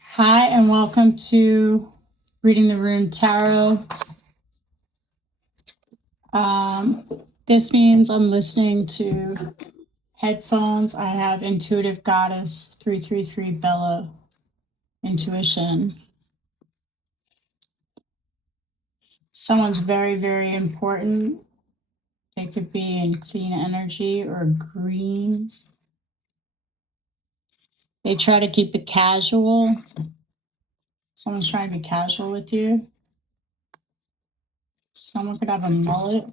Hi, and welcome to Reading the Room Tarot. This means I'm listening to headphones. I have Intuitive Goddess 333 Bella Intuition. Someone's very, very important. They could be in clean energy or green. They try to keep it casual. Someone's trying to be casual with you. Someone could have a mullet.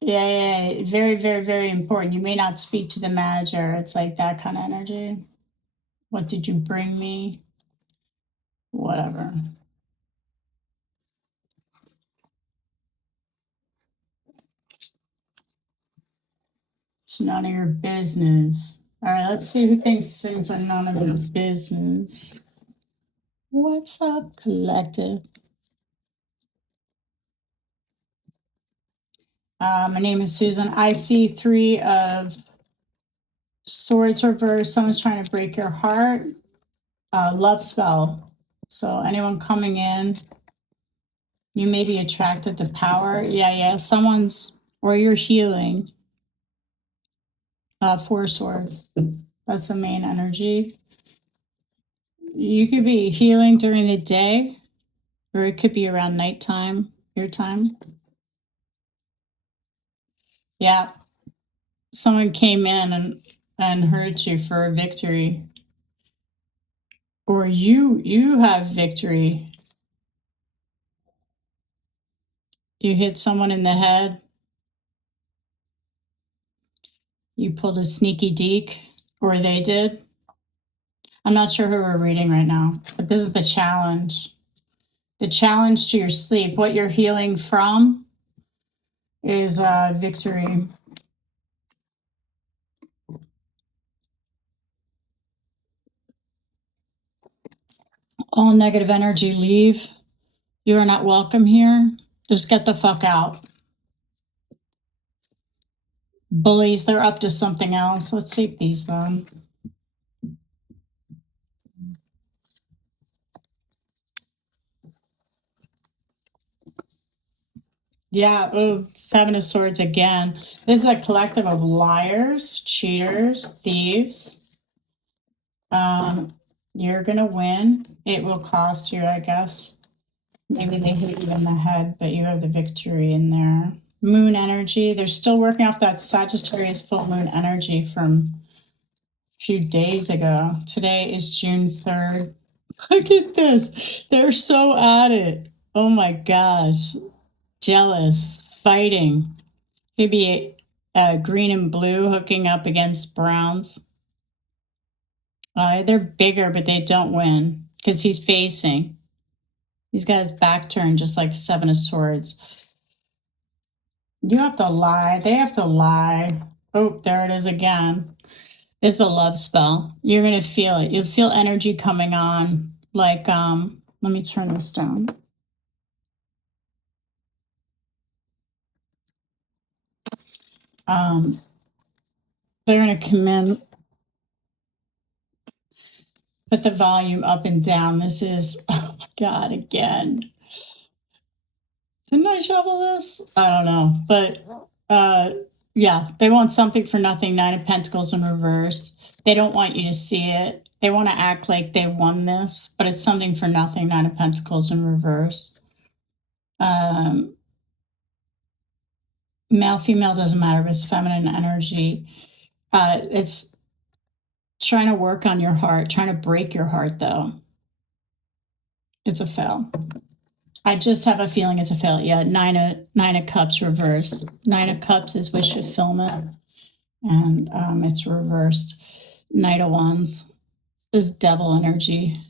Yeah, very, very, very important. You may not speak to the manager. It's like that kind of energy. What did you bring me? Whatever. It's none of your business. All right, let's see who thinks things are none of your business. What's up, collective? My name is Susan. I see 3 of Swords reversed. Someone's trying to break your heart. Love spell. So anyone coming in, you may be attracted to power. Yeah. Someone's, or you're healing. 4 swords. That's the main energy. You could be healing during the day, or it could be around nighttime, your time. Yeah. Someone came in and hurt you for a victory. Or you have victory. You hit someone in the head. You pulled a sneaky deek, or they did. I'm not sure who we're reading right now, but this is the challenge. The challenge to your sleep. What you're healing from is victory. All negative energy, leave. You are not welcome here. Just get the fuck out. Bullies, they're up to something else. Let's take these then. Yeah, oh, 7 of Swords again. This is a collective of liars, cheaters, thieves. You're gonna win. It will cost you, I guess. Maybe they hit you in the head, but you have the victory in there. Moon energy. They're still working off that Sagittarius full moon energy from a few days ago. Today is June 3rd. Look at this. They're so at it. Oh my gosh. Jealous, fighting. Maybe green and blue hooking up against browns. They're bigger, but they don't win because he's facing. He's got his back turned, just like 7 of Swords. You have to lie. They have to lie. Oh, there it is again. This is a love spell. You're going to feel it. You'll feel energy coming on. Like, let me turn this down. They're going to come in. Put the volume up and down. This is, oh my God, again. Didn't I shuffle this? I don't know. But yeah, they want something for nothing. 9 of Pentacles in reverse. They don't want you to see it. They want to act like they won this, but it's something for nothing. 9 of Pentacles in reverse. Male, female, doesn't matter, but it's feminine energy. It's trying to work on your heart, trying to break your heart, though. It's a fail. I just have a feeling it's a fail. Yeah, 9 of Cups reversed. 9 of Cups is wish fulfillment, and it's reversed. Knight of Wands is devil energy.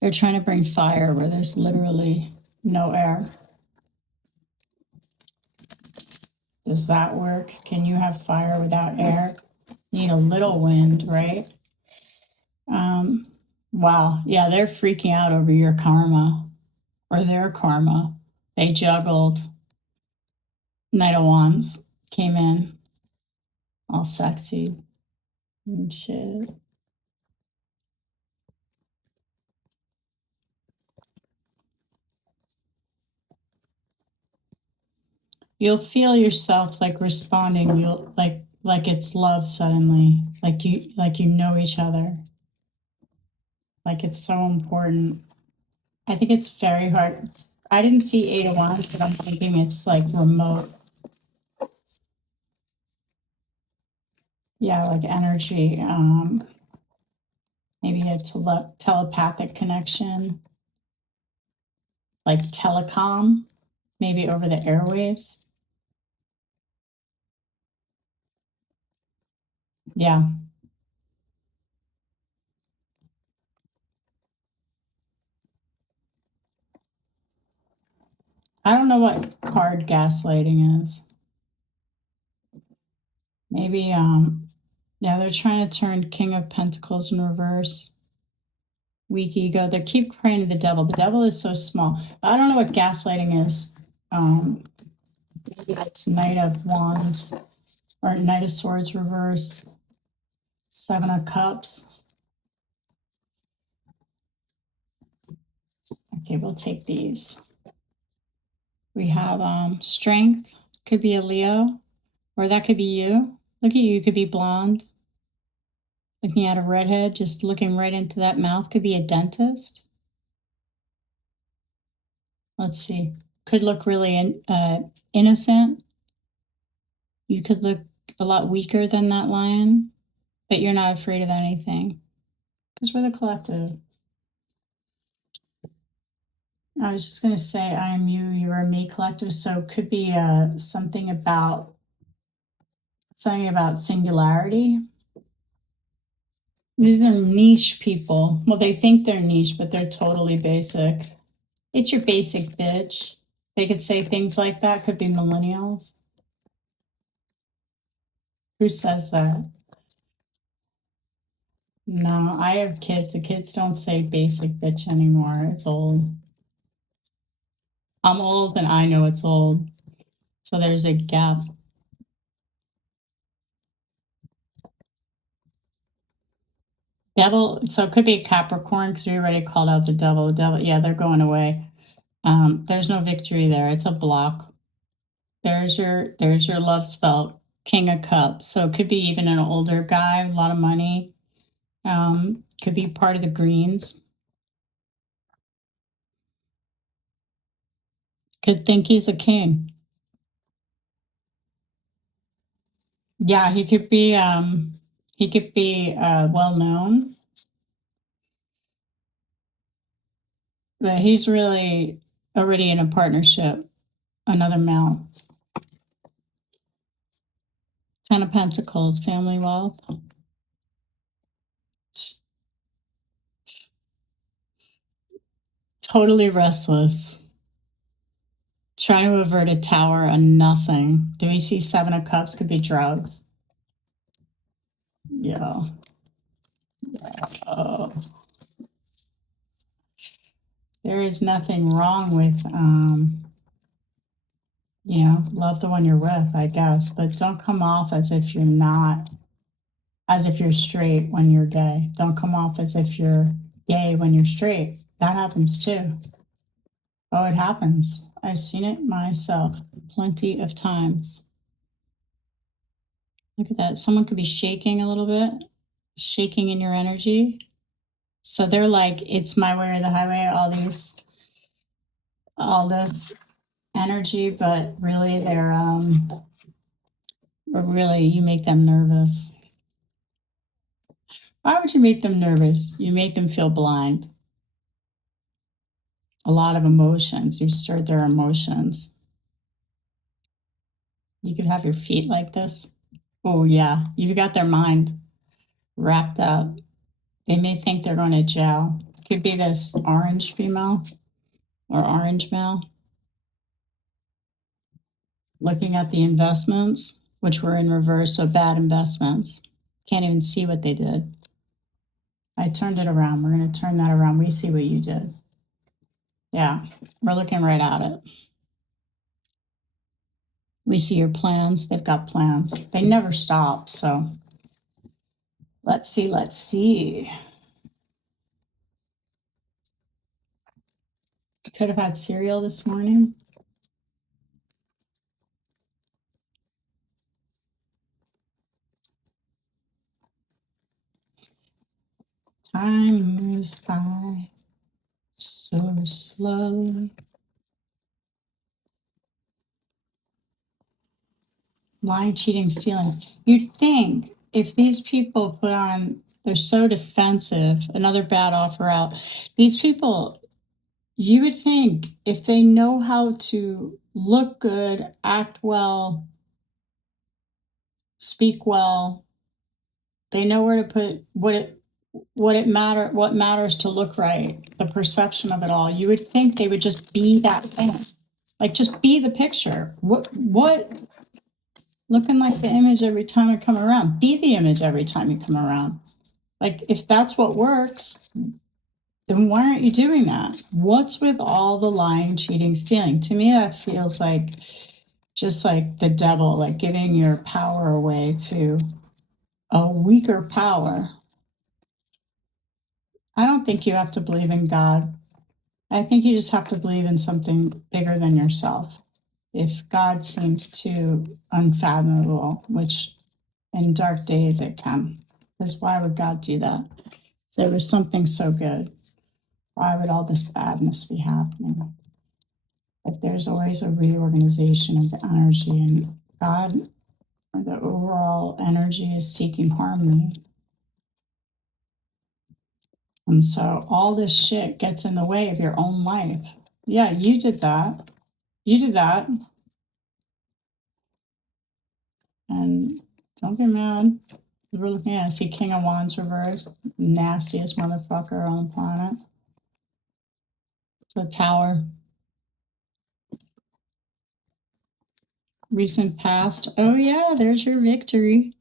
They're trying to bring fire where there's literally no air. Does that work? Can you have fire without air? You need a little wind, right? Wow. Yeah, they're freaking out over your karma. or their karma. They juggled. Knight of Wands came in all sexy and shit. You'll feel yourself like responding. You'll like it's love suddenly. Like you know each other. Like it's so important. I think it's very hard. I didn't see Eight of Wands, but I'm thinking it's like remote. Yeah, like energy. Maybe a telepathic connection, like telecom, maybe over the airwaves. Yeah. I don't know what card gaslighting is. Maybe, yeah, they're trying to turn King of Pentacles in reverse. Weak ego. They keep praying to the devil. The devil is so small. I don't know what gaslighting is. Maybe it's Knight of Wands or Knight of Swords reverse. Seven of Cups. Okay, we'll take these. We have strength. Could be a Leo, or that could be you. Look at you. You could be blonde. Looking at a redhead, just looking right into that mouth. Could be a dentist. Let's see. Could look really innocent. You could look a lot weaker than that lion, but you're not afraid of anything because we're the collective. I was just going to say, I am you, you are me collective. So it could be something about singularity. These are niche people. Well, they think they're niche, but they're totally basic. It's your basic bitch. They could say things like that. Could be millennials. Who says that? No, I have kids. The kids don't say basic bitch anymore. It's old. I'm old and I know it's old. So there's a gap. Devil, so it could be a Capricorn because we already called out the devil. The devil, yeah, they're going away. There's no victory there. It's a block. There's your love spell, King of Cups. So it could be even an older guy, a lot of money. Could be part of the Greens. Could think he's a king. Yeah, he could be well known. But he's really already in a partnership, another male. 10 of Pentacles, family wealth. Totally restless. Trying to avert a tower on nothing. Do we see 7 of Cups? Could be drugs. Yeah. There is nothing wrong with, love the one you're with, I guess, but don't come off as if you're not, as if you're straight when you're gay. Don't come off as if you're gay when you're straight. That happens too. Oh, it happens. I've seen it myself plenty of times. Look at that. Someone could be shaking a little bit, shaking in your energy. So they're like, it's my way or the highway, all this energy, but really you make them nervous. Why would you make them nervous? You make them feel blind. A lot of emotions. You stirred their emotions. You could have your feet like this. Oh, yeah. You've got their mind wrapped up. They may think they're going to jail. Could be this orange female or orange male. Looking at the investments, which were in reverse, so bad investments. Can't even see what they did. I turned it around. We're going to turn that around. We see what you did. Yeah, we're looking right at it. We see your plans. They've got plans. They never stop. So let's see. Let's see. I could have had cereal this morning. Time moves by so slowly. Lying, cheating, stealing. You'd think if these people put on, they're so defensive, another bad offer out. These people, you would think if they know how to look good, act well, speak well, they know where to put what matters to look right, the perception of it all. You would think they would just be that thing. Like just be the picture. What looking like the image every time I come around. Be the image every time you come around. Like if that's what works, then why aren't you doing that? What's with all the lying, cheating, stealing? To me, that feels like just like the devil, like giving your power away to a weaker power. I don't think you have to believe in God. I think you just have to believe in something bigger than yourself. If God seems too unfathomable, which in dark days it can, because why would God do that? There was something so good. Why would all this badness be happening? But there's always a reorganization of the energy, and God, or the overall energy, is seeking harmony. And so all this shit gets in the way of your own life. Yeah, you did that. You did that. And don't be mad. We're looking at, I see King of Wands reversed. Nastiest motherfucker on the planet. It's a tower. Recent past. Oh yeah, there's your victory.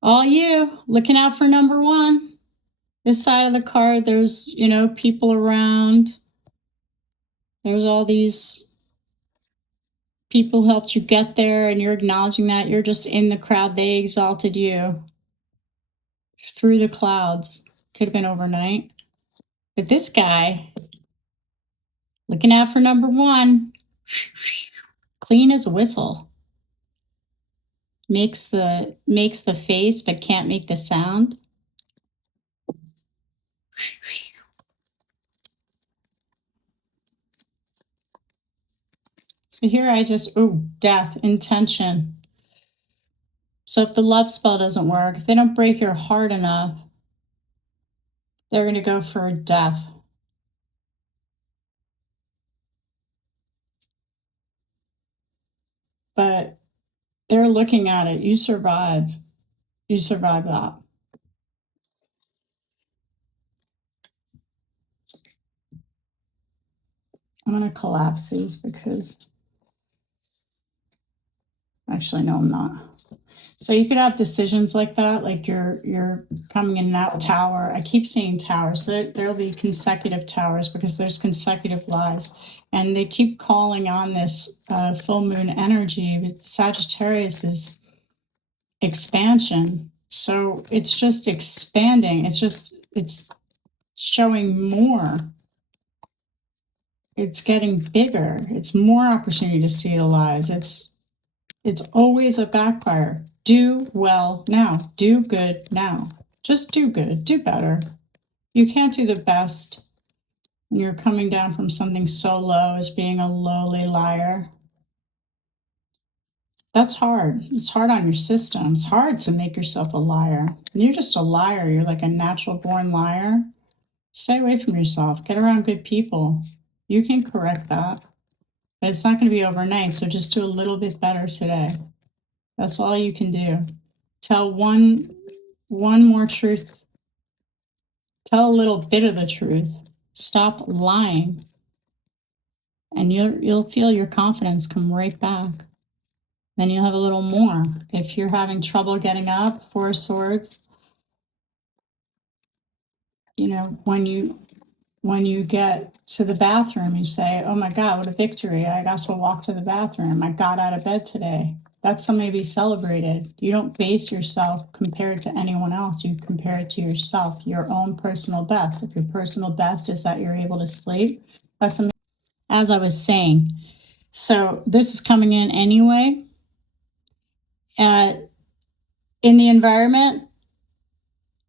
All you looking out for number one. This side of the card, there's, people around. There's all these people who helped you get there, and you're acknowledging that. You're just in the crowd. They exalted you through the clouds. Could have been overnight. But this guy, looking out for number one, clean as a whistle. Makes the face but can't make the sound. So here I just, death, intention. So if the love spell doesn't work, if they don't break your heart enough, they're going to go for death. But they're looking at it. You survived. You survived that. I'm going to collapse these because actually, no, I'm not. So you could have decisions like that, like you're coming in and out tower. I keep seeing towers. There'll be consecutive towers because there's consecutive lies. And they keep calling on this full moon energy. But Sagittarius is expansion. So it's just expanding. It's showing more. It's getting bigger. It's more opportunity to see the lies. It's always a backfire. Do well now. Do good now. Just do good. Do better. You can't do the best when you're coming down from something so low as being a lowly liar. That's hard. It's hard on your system. It's hard to make yourself a liar. You're just a liar. You're like a natural born liar. Stay away from yourself. Get around good people. You can correct that. But it's not going to be overnight. So just do a little bit better today. That's all you can do. Tell one more truth. Tell a little bit of the truth. Stop lying. And you'll feel your confidence come right back. Then you'll have a little more. If you're having trouble getting up, Four of Swords, when you when you get to the bathroom, you say, oh my God, what a victory. I got to walk to the bathroom. I got out of bed today. That's something to be celebrated. You don't base yourself compared to anyone else. You compare it to yourself, your own personal best. If your personal best is that you're able to sleep, that's amazing. As I was saying, so this is coming in anyway. In the environment,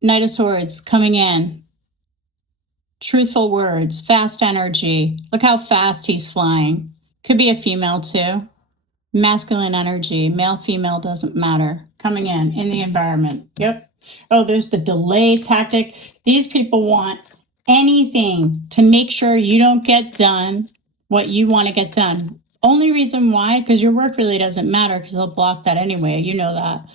Knight of Swords coming in. Truthful words, fast energy. Look how fast he's flying. Could be a female too. Masculine energy, male, female, doesn't matter. Coming in the environment. Yep. Oh, there's the delay tactic. These people want anything to make sure you don't get done what you want to get done. Only reason why, because your work really doesn't matter, because they'll block that anyway. You know that.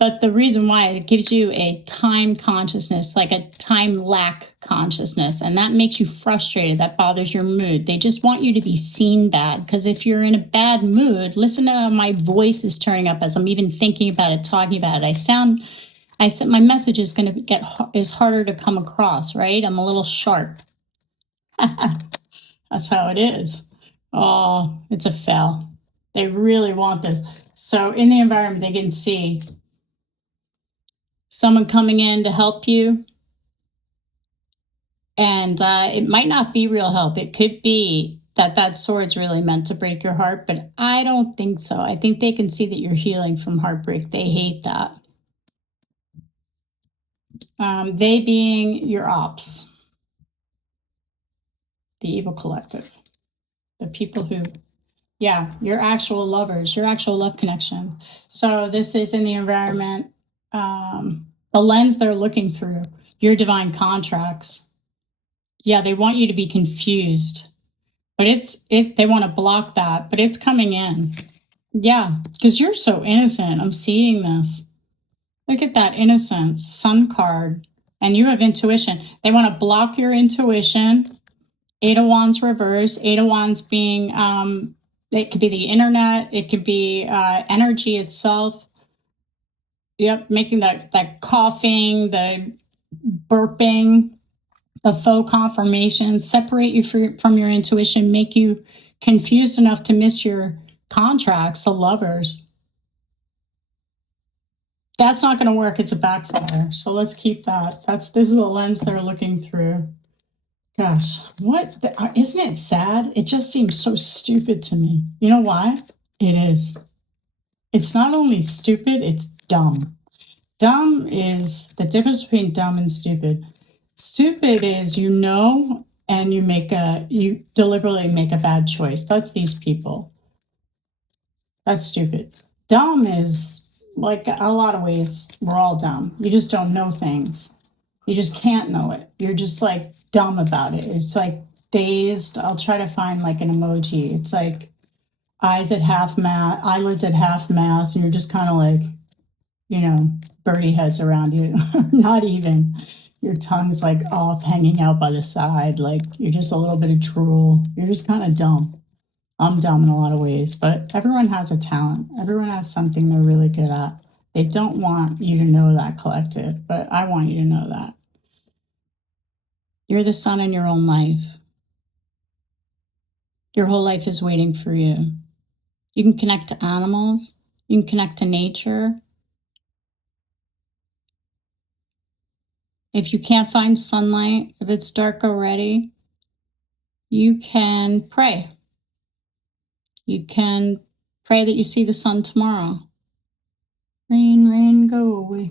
But the reason why, it gives you a time consciousness, like a time lack consciousness, and that makes you frustrated. That bothers your mood. They just want you to be seen bad, because if you're in a bad mood, listen to how my voice is turning up as I'm even thinking about it, talking about it. I said my message is going to is harder to come across, right? I'm a little sharp. That's how it is. Oh, it's a fail. They really want this. So in the environment, they can see someone coming in to help you. And it might not be real help. It could be that sword's really meant to break your heart, but I don't think so. I think they can see that you're healing from heartbreak. They hate that. They being your ops, the evil collective, the people who, yeah, your actual lovers, your actual love connection. So this is in the environment, the lens they're looking through, your divine contracts. Yeah, they want you to be confused, but they want to block that, but it's coming in. Yeah, because you're so innocent. I'm seeing this. Look at that innocence, sun card, and you have intuition. They want to block your intuition. Eight of Wands reverse. Eight of Wands being, it could be the internet. It could be energy itself. Yep, making that coughing, the burping, the faux confirmation, separate you from your intuition, make you confused enough to miss your contracts, the lovers. That's not going to work. It's a backfire. So let's keep that. This is the lens they're looking through. Gosh, isn't it sad? It just seems so stupid to me. You know why? It is. It's not only stupid, it's dumb. Dumb is the difference between dumb and stupid. Stupid is and you deliberately make a bad choice. That's these people. That's stupid. Dumb is, like, a lot of ways we're all dumb. You just don't know things. You just can't know it. You're just like dumb about it. It's like dazed. I'll try to find like an emoji. It's like eyes at half mast, eyelids at half mast, and you're just kind of like, birdie heads around you. Not even. Your tongue's like off, hanging out by the side. Like you're just a little bit of drool. You're just kind of dumb. I'm dumb in a lot of ways, but everyone has a talent. Everyone has something they're really good at. They don't want you to know that, collective, but I want you to know that. You're the sun in your own life. Your whole life is waiting for you. You can connect to animals. You can connect to nature. If you can't find sunlight, if it's dark already, you can pray. You can pray that you see the sun tomorrow. Rain, rain, go away.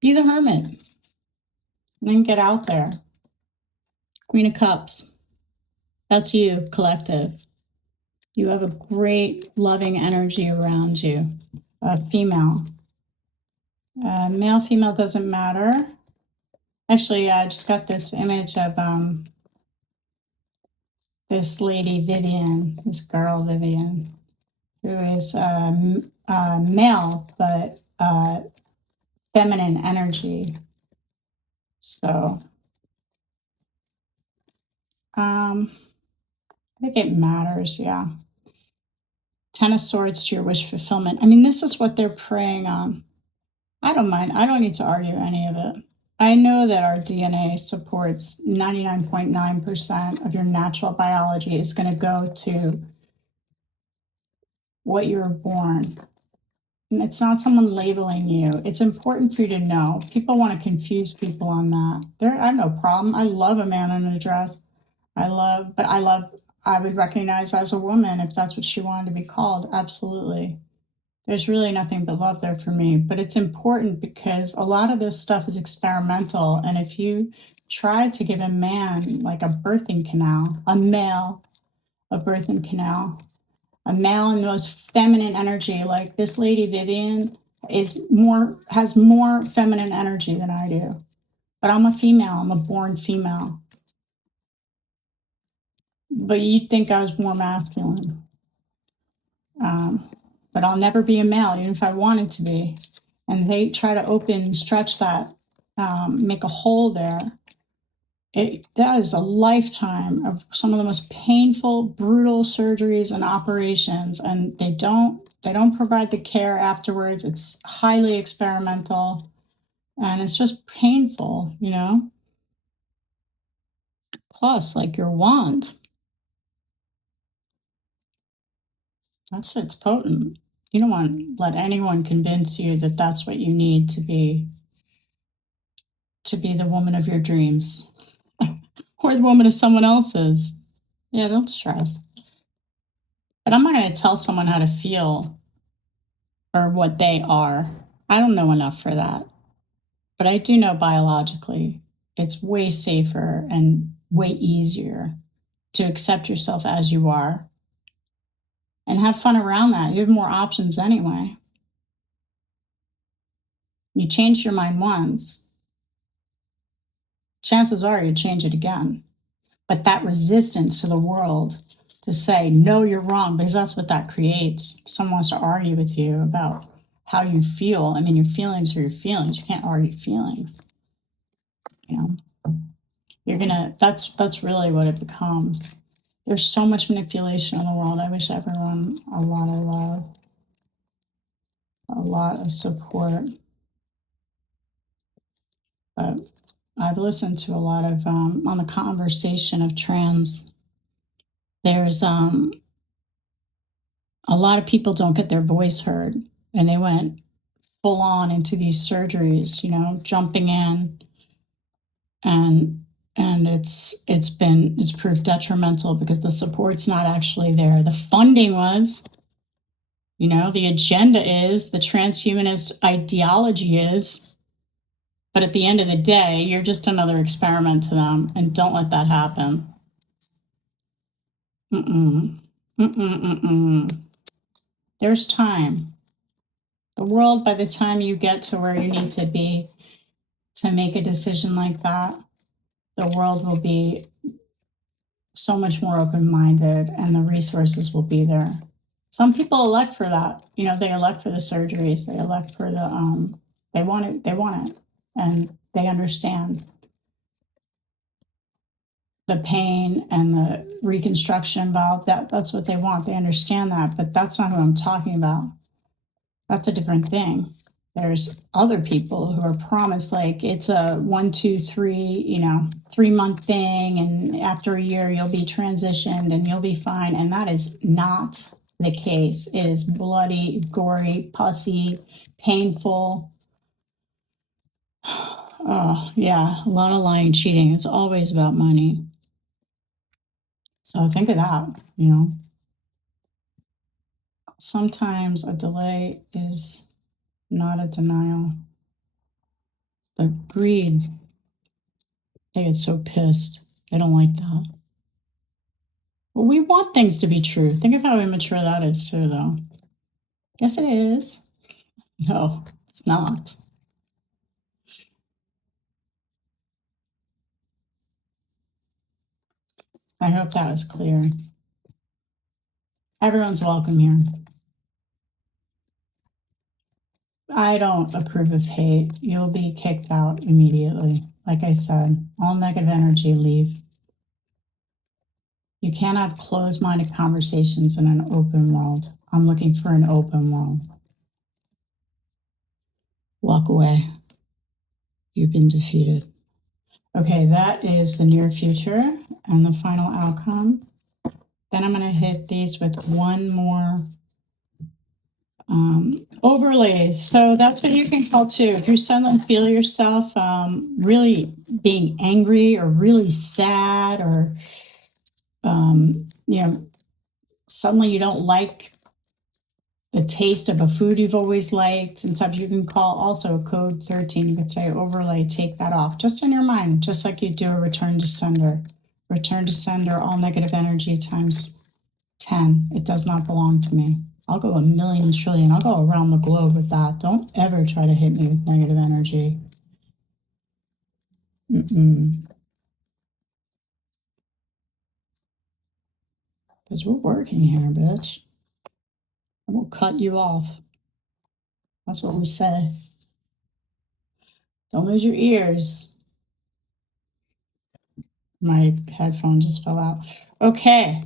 Be the hermit. And then get out there. Queen of Cups. That's you, collective. You have a great, loving energy around you. Female. Male, female doesn't matter. Actually, I just got this image of this lady, Vivian, this girl, Vivian, who is male, but feminine energy. So I think it matters, yeah. Ten of Swords to your wish fulfillment. I mean, this is what they're preying on. I don't mind. I don't need to argue any of it. I know that our DNA supports 99.9% of your natural biology is going to go to what you were born. And it's not someone labeling you. It's important for you to know. People want to confuse people on that. I have no problem. I love a man in a dress. I would recognize as a woman if that's what she wanted to be called. Absolutely. There's really nothing but love there for me. But it's important because a lot of this stuff is experimental. And if you try to give a man like a birthing canal, a male, a birthing canal, a male and most feminine energy, like this lady Vivian has more feminine energy than I do. But I'm a female, I'm a born female. But you'd think I was more masculine. But I'll never be a male, even if I wanted to be. And they try to stretch that, make a hole there. That is a lifetime of some of the most painful, brutal surgeries and operations, and they don't provide the care afterwards. It's highly experimental, and it's just painful, you know. Plus, like your wand, that shit's potent. You don't want to let anyone convince you that that's what you need to be the woman of your dreams or the woman of someone else's. Yeah, don't stress. But I'm not going to tell someone how to feel or what they are. I don't know enough for that. But I do know biologically it's way safer and way easier to accept yourself as you are and have fun around that. You have more options anyway. You changed your mind once, chances are you change it again. But that resistance to the world to say, no, you're wrong, because that's what that creates. Someone wants to argue with you about how you feel. I mean, your feelings are your feelings. You can't argue feelings. You know, that's really what it becomes. There's so much manipulation in the world. I wish everyone a lot of love, a lot of support. But I've listened to a lot of, on the conversation of trans, there's a lot of people don't get their voice heard, and they went full on into these surgeries, you know, jumping in, and it's proved detrimental because the support's not actually there. The funding was, you know, the agenda is, the transhumanist ideology is, but at the end of the day, you're just another experiment to them, and don't let that happen. Mm-mm. Mm-mm, mm-mm. There's time. The world, by the time you get to where you need to be to make a decision like that, the world will be so much more open-minded and the resources will be there. Some people elect for that. You know, they elect for the surgeries. They elect for the, they want it. And they understand the pain and the reconstruction involved. That's what they want. They understand that, but that's not who I'm talking about. That's a different thing. There's other people who are promised, like, it's a 1, 2, 3, you know, 3-month thing, and after a year you'll be transitioned and you'll be fine. And that is not the case. It is bloody, gory, pussy, painful. Oh, yeah, a lot of lying, cheating. It's always about money. So think of that, you know. Sometimes a delay is not a denial. But greed, they get so pissed. They don't like that. Well, we want things to be true. Think of how immature that is, too, though. Yes, it is. No, it's not. I hope that was clear. Everyone's welcome here. I don't approve of hate. You'll be kicked out immediately. Like I said, all negative energy, leave. You can't have closed-minded conversations in an open world. I'm looking for an open world. Walk away. You've been defeated. Okay, that is the near future and the final outcome. Then I'm going to hit these with one more overlays. So that's what you can call too. If you suddenly feel yourself really being angry or really sad, or suddenly you don't like the taste of a food you've always liked and stuff, you can call also code 13. You could say overlay, take that off just in your mind, just like you do a return to sender. Return to sender, all negative energy times 10. It does not belong to me. I'll go a million trillion. I'll go around the globe with that. Don't ever try to hit me with negative energy. Because we're working here, bitch. I will cut you off. That's what we say. Don't lose your ears. My headphone just fell out. Okay.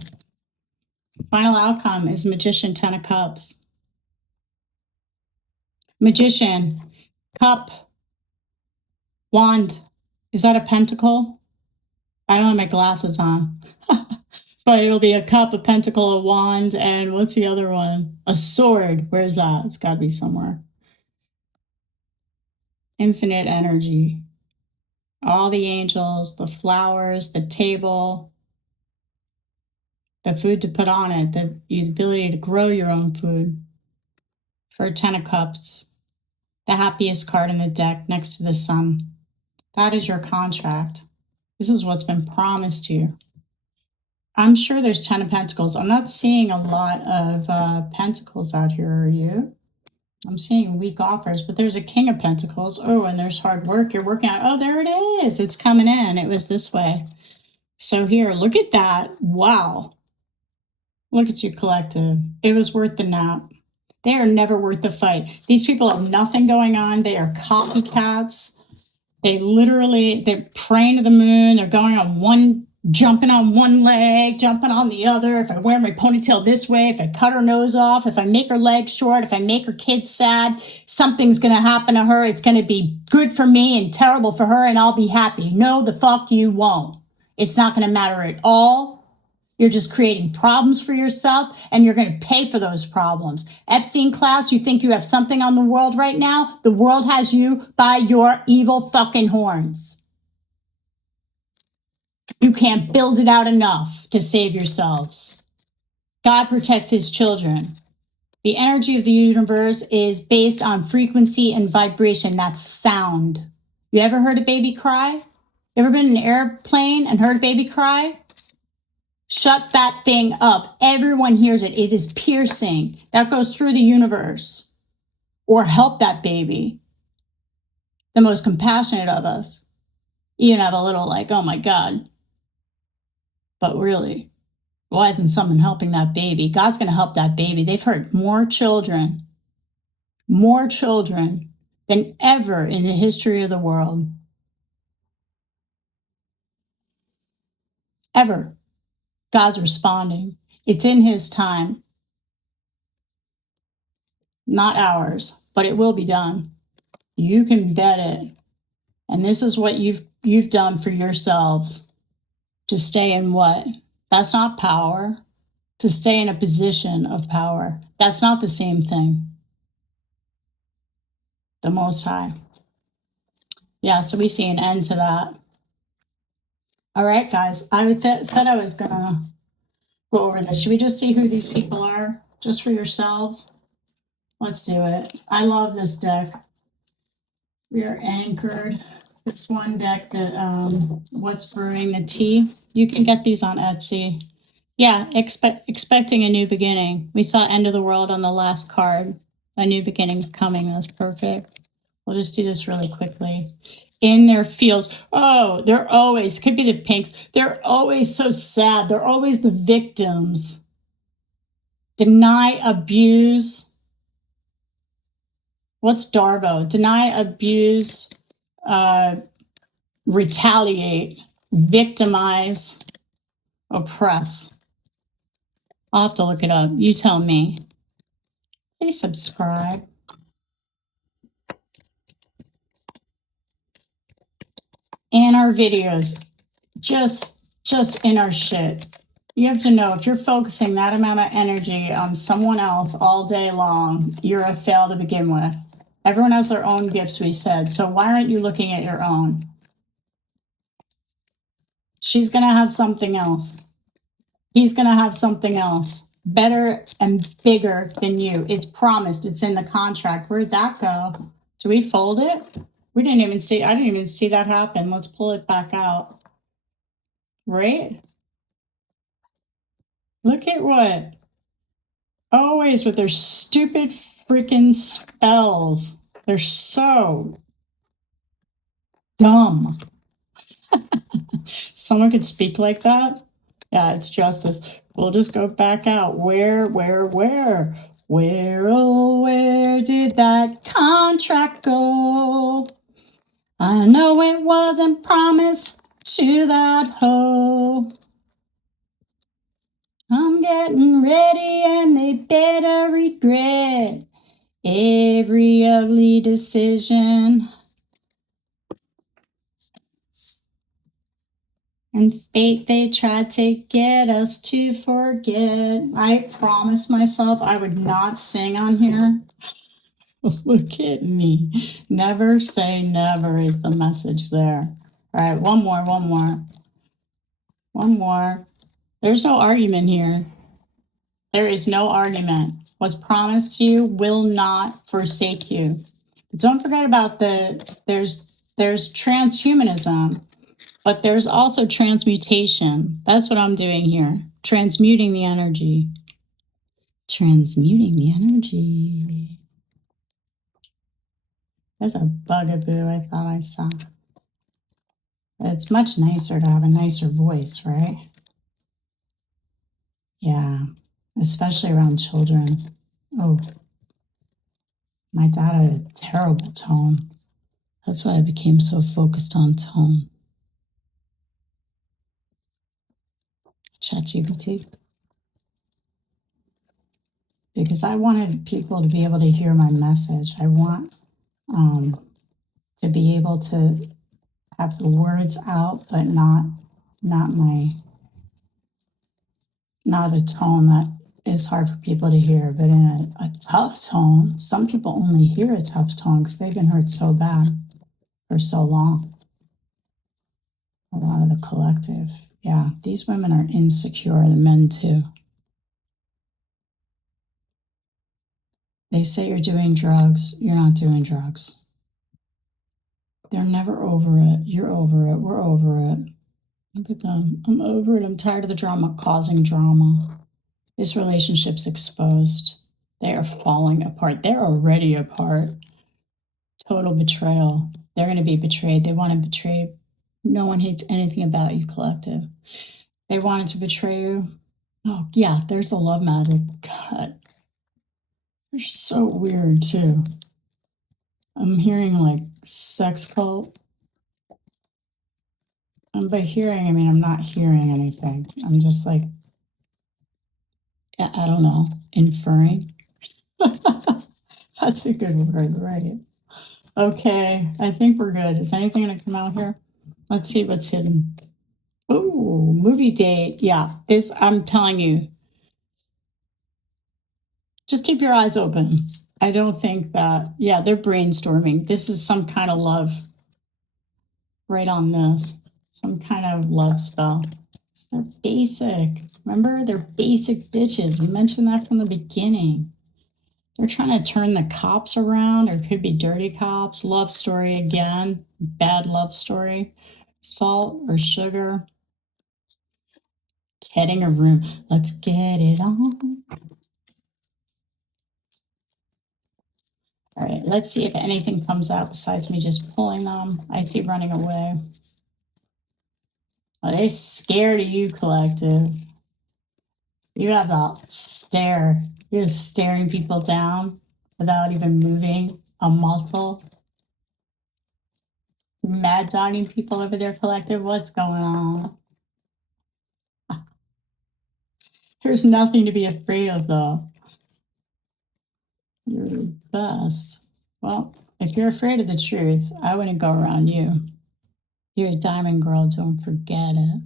Final outcome is Magician, 10 of Cups. Magician, cup, wand. Is that a pentacle? I don't have my glasses on. But it'll be a cup, a pentacle, a wand, and what's the other one? A sword. Where's that? It's got to be somewhere. Infinite energy. All the angels, the flowers, the table, the food to put on it, the ability to grow your own food. For 10 of Cups, the happiest card in the deck next to the sun. That is your contract. This is what's been promised to you. I'm sure there's 10 of Pentacles. I'm not seeing a lot of Pentacles out here, are you? I'm seeing weak offers, but there's a King of Pentacles. Oh, and there's hard work. You're working on, oh, there it is. It's coming in. It was this way. So here, look at that. Wow. Look at you, collective. It was worth the nap. They are never worth the fight. These people have nothing going on. They are copycats. They're praying to the moon. They're going on one, jumping on one leg, jumping on the other. If I wear my ponytail this way, if I cut her nose off, if I make her legs short, if I make her kids sad, something's going to happen to her. It's going to be good for me and terrible for her, and I'll be happy. No, the fuck you won't. It's not going to matter at all. You're just creating problems for yourself, and you're going to pay for those problems. Epstein class, you think you have something on the world right now? The world has you by your evil fucking horns. You can't build it out enough to save yourselves. God protects his children. The energy of the universe is based on frequency and vibration. That's sound. You ever heard a baby cry? You ever been in an airplane and heard a baby cry? Shut that thing up. Everyone hears it. It is piercing. That goes through the universe. Or help that baby. The most compassionate of us. Even have a little like, oh my God. But really, why isn't someone helping that baby? God's going to help that baby. They've hurt more children than ever in the history of the world. Ever. God's responding. It's in his time. Not ours, but it will be done. You can bet it. And this is what you've done for yourselves. To stay in what? That's not power. To stay in a position of power. That's not the same thing. The Most High. Yeah, so we see an end to that. All right, guys. I said I was going to go over this. Should we just see who these people are? Just for yourselves? Let's do it. I love this deck. We are anchored. This one deck that What's Brewing the Tea. You can get these on Etsy. Yeah, expecting a new beginning. We saw End of the World on the last card. A new beginning's coming. That's perfect. We'll just do this really quickly. In their fields. Oh, they're always, could be the pinks. They're always so sad. They're always the victims. Deny, abuse. What's Darbo? Deny, abuse, retaliate, victimize, oppress. I'll have to look it up. You tell me. Please subscribe. in our videos, just in our shit. You have to know if you're focusing that amount of energy on someone else all day long, you're a fail to begin with. Everyone has their own gifts, we said. So why aren't you looking at your own? She's going to have something else. He's going to have something else better and bigger than you. It's promised. It's in the contract. Where'd that go? Do we fold it? We didn't even see. I didn't even see that happen. Let's pull it back out. Right? Look at what? Always with their stupid freaking spells. They're so dumb. Someone could speak like that? Yeah, it's justice. We'll just go back out. Where? Oh, where did that contract go? I know it wasn't promised to that hoe. I'm getting ready and they better regret every ugly decision. And fate, they tried to get us to forget. I promised myself I would not sing on here. Look at me. Never say never is the message there. All right, one more. There's no argument here. There is no argument. What's promised to you will not forsake you. But don't forget about there's transhumanism. But there's also transmutation. That's what I'm doing here. Transmuting the energy. Transmuting the energy. There's a bugaboo I thought I saw. It's much nicer to have a nicer voice, right? Yeah, especially around children. Oh, my dad had a terrible tone. That's why I became so focused on tone. ChatGPT. Because I wanted people to be able to hear my message. I want to be able to have the words out, but not a tone that is hard for people to hear. But in a tough tone, some people only hear a tough tone because they've been hurt so bad for so long. A lot of the collective. Yeah, these women are insecure, the men too. They say you're doing drugs. You're not doing drugs. They're never over it. You're over it. We're over it. Look at them. I'm over it. I'm tired of the drama causing drama. This relationship's exposed. They are falling apart. They're already apart. Total betrayal. They're going to be betrayed. They want to betray. No one hates anything about you, collective. They wanted to betray you. Oh, yeah, there's the love magic. God. They're so weird, too. I'm hearing like sex cult. And by hearing, I mean, I'm not hearing anything. I'm just like, I don't know, inferring. That's a good word, right? Okay, I think we're good. Is anything going to come out here? Let's see what's hidden. Ooh, movie date. Yeah, I'm telling you, just keep your eyes open. I don't think that, yeah, they're brainstorming. This is some kind of love right on this. Some kind of love spell. They're basic. Remember, they're basic bitches. We mentioned that from the beginning. They're trying to turn the cops around, or it could be dirty cops. Love story again. Bad love story. Salt or sugar. Getting a room. Let's get it on. All right, let's see if anything comes out besides me just pulling them. I see running away. Oh, they're scared of you, collective. You have that stare. You're just staring people down without even moving a muscle. Mad dogging people over there, collective. What's going on? There's nothing to be afraid of, though. You're the best. Well, if you're afraid of the truth, I wouldn't go around you. You're a diamond girl, don't forget it.